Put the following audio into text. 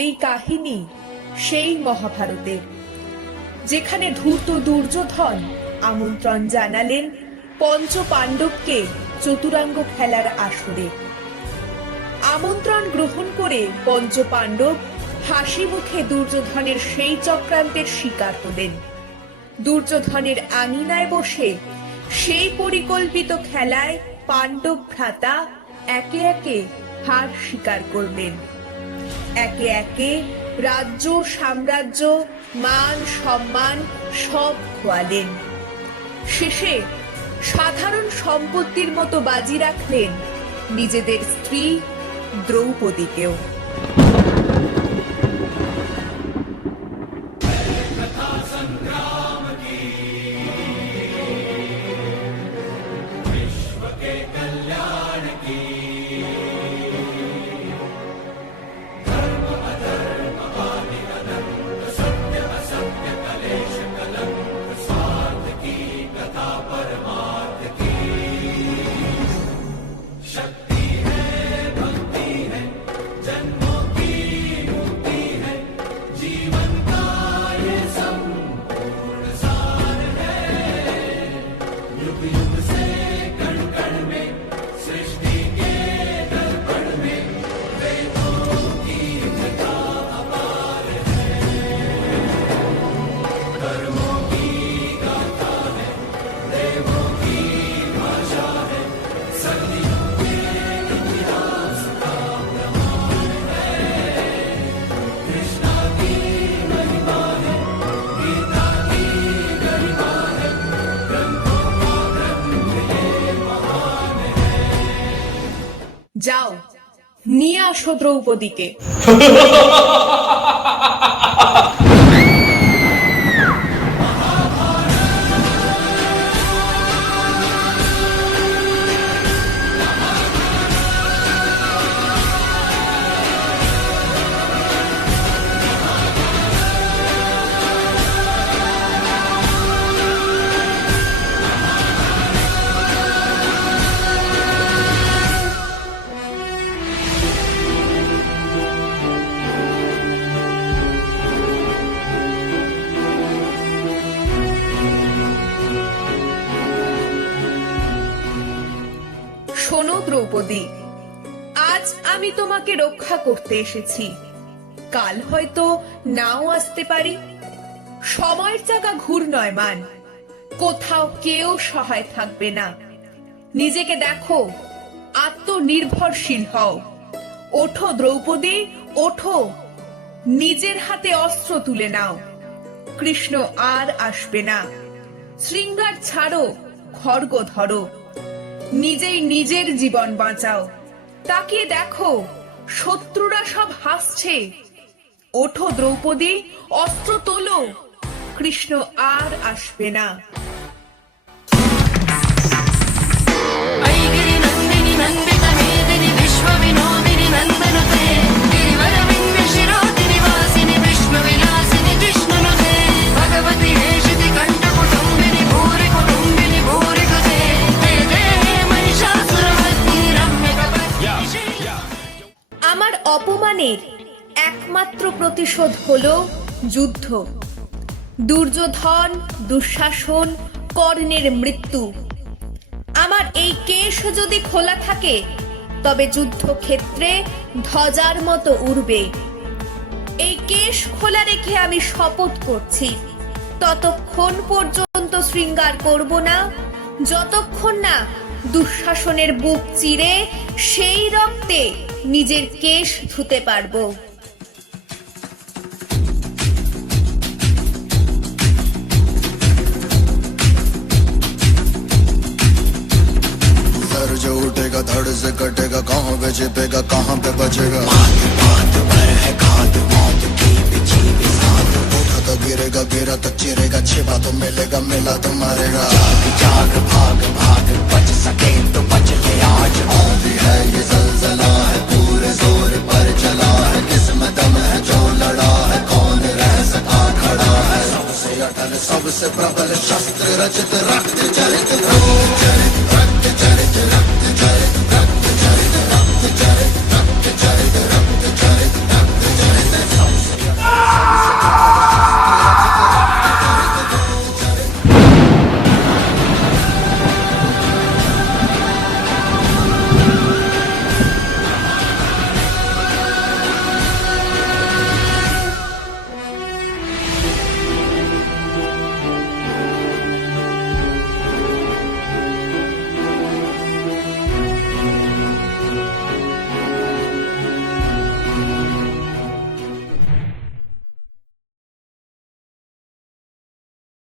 এই কাহিনী সেই মহাভারতের, যেখানে ধূর্ত দুর্যোধন আমন্ত্রণ জানালেন পঞ্চ পাণ্ডবকে চতুরাঙ্গ খেলার আসরে। আমন্ত্রণ গ্রহণ করে পঞ্চ পাণ্ডব হাসি মুখে দুর্যোধনের সেই চক্রান্তের শিকার হলেন। দুর্যোধনের আঙিনায় বসে সেই পরিকল্পিত খেলায় পাণ্ডব ভ্রাতা একে একে হার স্বীকার করলেন। একে একে রাজ্য, সাম্রাজ্য, মান সম্মান সব খোয়ালেন। শেষে সাধারণ সম্পত্তির মতো বাজি রাখলেন নিজেদের স্ত্রী দ্রৌপদীকেও। যাও, নিয়ে আসো দ্রৌপদীকে। শোনো দ্রৌপদী, আজ আমি তোমাকে রক্ষা করতে এসেছি, কাল হয়তো নাও আসতে পারি। সময়ের চাকা ঘূর্ণয়মান, কোথাও কেউ সহায় থাকবে না। নিজেকে দেখো, আত্মনির্ভরশীল হও। ওঠো দ্রৌপদী, ওঠো, নিজের হাতে অস্ত্র তুলে নাও। কৃষ্ণ আর আসবে না। শৃঙ্গার ছাড়ো, খড়গ ধরো, নিজেই নিজের জীবন বাঁচাও। তাকিয়ে দেখো, শত্রুরা সব হাসছে। ওঠো দ্রৌপদী, অস্ত্র তোলো, কৃষ্ণ আর আসবে না। আমার অপমানের একমাত্র প্রতিশোধ হলো যুদ্ধ। দুর্যোধন, দুঃশাসন, কর্ণের মৃত্যু। আমার এই কেশ যদি খোলা থাকে, তবে যুদ্ধক্ষেত্রে ধ্বজার মতো উড়বে। এই কেশ খোলা রেখে আমি শপথ করছি, ততক্ষণ পর্যন্ত শৃঙ্গার করব না, যতক্ষণ না দুঃশাসনের বুক চিরে সেই রক্তে নিজের কেশ ধুতে পারবো। जो उठेगा धड़ से कटेगा, कहाँ पे छिपेगा कहाँ पे बचेगा। बात पर है खाद, मौत की बिछी बिसात। उठा तो गिरेगा, गिरा तो चिरेगा, छिपा तो मिलेगा, मिला तो मारेगा। जाग जाग भाग भाग बच सके